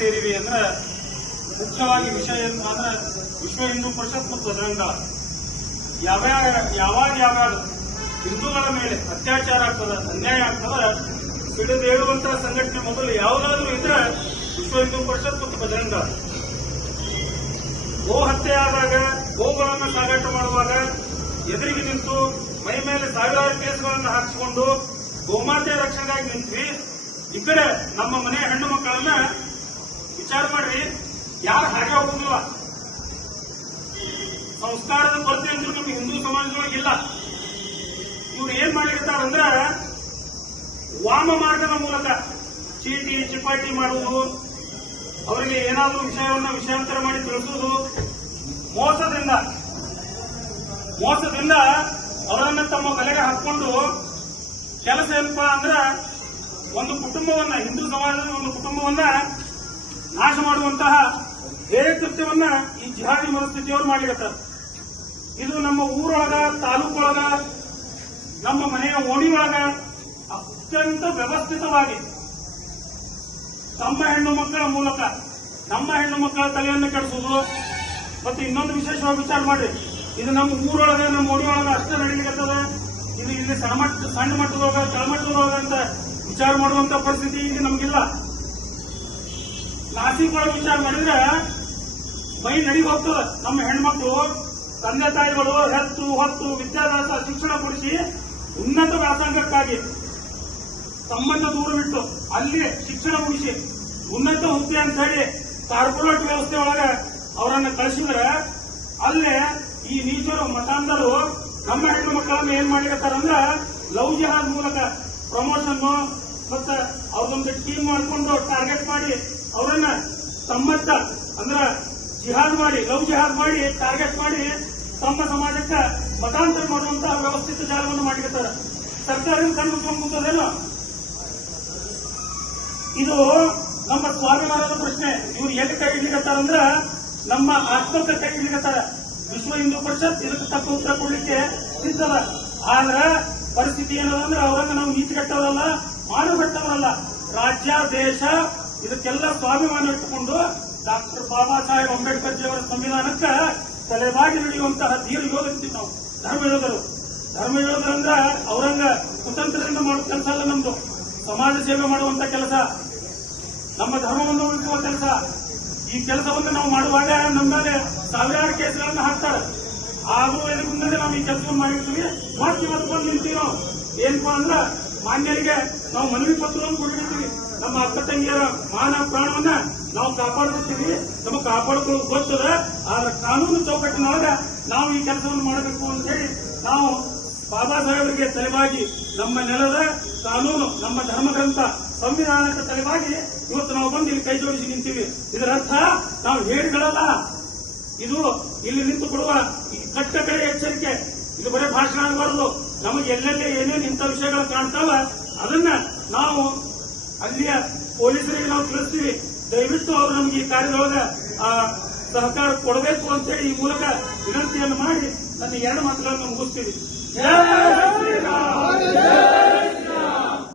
ಸೇರಿವೆ ಅಂದ್ರೆ ಮುಖ್ಯವಾಗಿ ವಿಷಯ ಅಂದ್ರೆ ವಿಶ್ವ ಹಿಂದೂ ಪರಿಷತ್ ಮತ್ತು ಬಜರಂಗ ಯಾವಾಗ ಹಿಂದೂಗಳ ಮೇಲೆ ಅತ್ಯಾಚಾರ ಆಗ್ತದ, ಅನ್ಯಾಯ ಆಗ್ತದ, ಹಿಡಿದು ಹೇಳುವಂತಹ ಸಂಘಟನೆ ಮೊದಲು ಯಾವುದಾದ್ರೂ ಇದ್ರೆ ವಿಶ್ವ ಹಿಂದೂ ಪರಿಷತ್ ಮತ್ತು ಬಜರಂಗ. ಗೋ ಹತ್ಯೆ ಆದಾಗ, ಗೋಗಳನ್ನು ಸಾಗಾಟ ಮಾಡುವಾಗ ಎದುರಿಗೆ ನಿಂತು ಮೈ ಮೇಲೆ ಸಾವಿರಾರು ಕೇಸುಗಳನ್ನು ಹಾಕಿಸಿಕೊಂಡು ಗೋಮಾತೆ ರಕ್ಷಣೆಗಾಗಿ ನಿಂತ್ವಿ. ಈ ಕಡೆ ನಮ್ಮ ಮನೆಯ ಹೆಣ್ಣು ಮಕ್ಕಳನ್ನ ವಿಚಾರ ಮಾಡ್ರಿ, ಯಾರು ಹಾಗೆ ಹೋಗುದಿಲ್ಲ. ಸಂಸ್ಕಾರದ ಕೊರತೆ ಅಂತೂ ನಮ್ಮ ಹಿಂದೂ ಸಮಾಜದೊಳಗೆ ಇಲ್ಲ. ಇವ್ರು ಏನ್ ಮಾಡಿರ್ತಾರಂದ್ರ ವಾಮ ಮಾರ್ಗದ ಮೂಲಕ ಚೀಟಿ ಚಿಪಾಟಿ ಮಾಡುವುದು, ಅವರಿಗೆ ಏನಾದರೂ ವಿಷಯಾಂತರ ಮಾಡಿ ತಿಳಿಸುವುದು, ಮೋಸದಿಂದ ಅವರನ್ನ ತಮ್ಮ ಬಲೆಗೆ ಹಾಕೊಂಡು ಕೆಲಸ ಏನಪ್ಪಾ ಅಂದ್ರ ಒಂದು ಕುಟುಂಬವನ್ನ, ಹಿಂದೂ ಸಮಾಜದ ಒಂದು ಕುಟುಂಬವನ್ನ ನಾಶ ಮಾಡುವಂತಹ ಬೇರೆ ಕೃತ್ಯವನ್ನ ಈ ಜಿಹಾದಿ ಮನಸ್ಥಿತಿಯವರು ಮಾಡಿರ್ತಾರೆ. ಇದು ನಮ್ಮ ಊರೊಳಗ, ತಾಲೂಕೊಳಗ, ನಮ್ಮ ಮನೆಯ ಓಣಿಯೊಳಗ ಅತ್ಯಂತ ವ್ಯವಸ್ಥಿತವಾಗಿ ತಮ್ಮ ಹೆಣ್ಣು ಮಕ್ಕಳ ಮೂಲಕ ನಮ್ಮ ಹೆಣ್ಣು ಮಕ್ಕಳ ತಲೆಯನ್ನು ಕೆಡಿಸುವುದು. ಮತ್ತೆ ಇನ್ನೊಂದು ವಿಶೇಷವಾಗಿ ವಿಚಾರ ಮಾಡಿ, ಇದು ನಮ್ಮ ಊರೊಳಗ, ನಮ್ಮ ಓಣಿಯೊಳಗ ಅಷ್ಟೇ ನಡೀಲಿಕ್ಕತ್ತದ. ಇದು ಇಲ್ಲಿ ಸಣ್ಣ ಮಟ್ಟದೊಳಗ, ಕೆಳಮಟ್ಟದೊಳಗ ಅಂತ ವಿಚಾರ ಮಾಡುವಂತ ಪರಿಸ್ಥಿತಿ ಈಗ ನಮಗಿಲ್ಲ. ನಾಸಿಕ್ ಒಳಗೆ ವಿಚಾರ ಮಾಡಿದ್ರೆ ಮೈ ನಡಿ ಹೋಗ್ತದೆ. ನಮ್ಮ ಹೆಣ್ಮಕ್ಳು ತಂದೆ ತಾಯಿಗಳು ಹೆತ್ತು ಹೊತ್ತು ವಿದ್ಯಾಭ್ಯಾಸ ಶಿಕ್ಷಣ ಕೊಡಿಸಿ ಉನ್ನತ ವ್ಯಾಸಂಗಕ್ಕಾಗಿ ತಮ್ಮನ್ನ ದೂರವಿಟ್ಟು ಅಲ್ಲಿ ಶಿಕ್ಷಣ ಮುಗಿಸಿ ಉನ್ನತ ಹುದ್ದೆ ಅಂತ ಹೇಳಿ ಕಾರ್ಪೊರೇಟ್ ವ್ಯವಸ್ಥೆ ಒಳಗೆ ಅವರನ್ನ ಕಳಿಸಿದ್ರೆ ಅಲ್ಲೇ ಈ ನೀಚರು ಮತಾಂಧರು ನಮ್ಮ ಹೆಣ್ಣು ಮಕ್ಕಳನ್ನ ಏನ್ ಮಾಡಿರ್ತಾರಂದ್ರ ಲವ್ ಜಿಹಾದ್ ಮೂಲಕ ಪ್ರಮೋಷನ್ ಮತ್ತೆ ಅವ್ರದೊಂದು ಟೀಮ್ ಮಾಡ್ಕೊಂಡು ಟಾರ್ಗೆಟ್ ಮಾಡಿ ಅವರನ್ನ ತಮ್ಮತ್ತ ಅಂದ್ರ ಜಿಹಾದ್ ಮಾಡಿ, ಲವ್ ಜಿಹಾದ್ ಮಾಡಿ ಟಾರ್ಗೆಟ್ ಮಾಡಿ ತಮ್ಮ ಸಮಾಜಕ್ಕೆ ಮತಾಂತರ ಮಾಡುವಂತಹ ವ್ಯವಸ್ಥಿತ ಜಾಲವನ್ನು ಮಾಡಿರ್ತಾರೆ. ಸರ್ಕಾರದಿಂದ ಕಣ್ಣು ಮುಚ್ಕೊಂಡ್ಬಂದೇನು? ಇದು ನಮ್ಮ ಸ್ವಾಭಿಮಾನದ ಪ್ರಶ್ನೆ. ಇವ್ರು ಎಲ್ಲಿ ಕೈ ಹಿಡಿಯತ್ತಾರಂದ್ರ ನಮ್ಮ ಆತ್ಮಕ್ಕೆ ಕೈ ಹಿಡಿಯತ್ತಾರ. ವಿಶ್ವ ಹಿಂದೂ ಪರಿಷತ್ ಇದಕ್ಕೆ ತಕ್ಕ ಉತ್ತರ ಕೊಡ್ಲಿಕ್ಕೆ ಸಿದ್ಧದ. ಆದ್ರೆ ಪರಿಸ್ಥಿತಿ ಏನದಂದ್ರೆ ಅವರನ್ನ ನಾವು ನೀತಿಗೆಟ್ಟವರಲ್ಲ, ಮಾನವಟ್ಟವರಲ್ಲ. ರಾಜ್ಯ ದೇಶ ಇದಕ್ಕೆಲ್ಲ ಸ್ವಾಭಿಮಾನ ಇಟ್ಟುಕೊಂಡು ಡಾಕ್ಟರ್ ಬಾಬಾ ಸಾಹೇಬ್ ಅಂಬೇಡ್ಕರ್ ಜಿಯವರ ಸಂವಿಧಾನಕ್ಕೆ ತಲೆಬಾಗಿ ನಡೆಯುವಂತಹ ಧೀರ ಯೋಧರಿದ್ದೀವಿ ನಾವು. ಧರ್ಮಯೋಧರಂದ್ರ ಅವರಂಗ ಕುತಂತ್ರದಿಂದ ಮಾಡುವ ಕೆಲಸ ಅಲ್ಲ ನಮ್ದು. ಸಮಾಜ ಸೇವೆ ಮಾಡುವಂತ ಕೆಲಸ, ನಮ್ಮ ಧರ್ಮವನ್ನು ಉಳಿಸುವ ಕೆಲಸ. ಈ ಕೆಲಸವನ್ನು ನಾವು ಮಾಡುವಾಗ ನಮ್ಮ ಮೇಲೆ ಸಾವಿರಾರು ಕೇಸುಗಳನ್ನು ಹಾಕ್ತಾರೆ. ಆದರೂ ಎಲ್ಲಿ ಮುಂದೆ ನಾವು ಈ ಕೆಲಸವನ್ನು ಮಾಡಿರ್ತೀವಿ. ಮತ್ತೆ ಇವತ್ತು ಬಂದು ನಿಂತೀವಿ ನಾವು. ಏನಪ್ಪಾ ಅಂದ್ರ ಮಾನ್ಯರಿಗೆ ನಾವು ಮನವಿ ಪತ್ರವನ್ನು ಕೊಟ್ಟಿರ್ತೀವಿ. ನಮ್ಮ ಅಕ್ಕ ತಂಗಿಯರ ಮಾನ ಪ್ರಾಣವನ್ನ ನಾವು ಕಾಪಾಡುತ್ತೀವಿ. ನಮ್ಮ ಕಾಪಾಡಿಕೊಳ್ಳೋದು ಗೊತ್ತದ. ಆದ್ರೆ ಕಾನೂನು ಚೌಕಟ್ಟಿನೊಳಗ ನಾವು ಈ ಕೆಲಸವನ್ನು ಮಾಡಬೇಕು ಅಂತ ಹೇಳಿ ನಾವು ಬಾಬಾ ಸಾಹೇಬರಿಗೆ ತಲೆಬಾಗಿ, ನಮ್ಮ ನೆಲದ ಕಾನೂನು, ನಮ್ಮ ಧರ್ಮಗ್ರಂಥ ಸಂವಿಧಾನಕ್ಕೆ ತಲೆಬಾಗಿ ಇವತ್ತು ನಾವು ಬಂದು ಇಲ್ಲಿ ಕೈ ಜೋಡಿಸಿ ನಿಂತೀವಿ. ಇದರರ್ಥ ನಾವು ಹೇಡಿಗಳಲ್ಲ. ಇದು ಇಲ್ಲಿ ನಿಂತು ಕೊಡುವ ಕಟ್ಟ ಕಡೆ ಎಚ್ಚರಿಕೆ. ಇದು ಬರೀ ಭಾಷಣ ಆಗಬಾರದು. ನಮಗೆ ಎಲ್ಲೆಲ್ಲಿ ಏನೇನು ಇಂಥ ವಿಷಯಗಳು ಕಾಣ್ತಾವ ಅದನ್ನ ನಾವು ಅಲ್ಲಿಯ ಪೊಲೀಸರಿಗೆ ನಾವು ತಿಳಿಸ್ತೀವಿ. ದಯವಿಟ್ಟು ಅವರು ನಮಗೆ ಈ ಕಾರ್ಯದೊಳಗೆ ಸಹಕಾರ ಕೊಡಬೇಕು ಅಂತೇಳಿ ಈ ಮೂಲಕ ವಿನಂತಿಯನ್ನು ಮಾಡಿ ನನ್ನ ಎರಡು ಮಾತುಗಳನ್ನು ಮುಗಿಸ್ತೀವಿ. ಜೈ ಶ್ರೀರಾಮ್.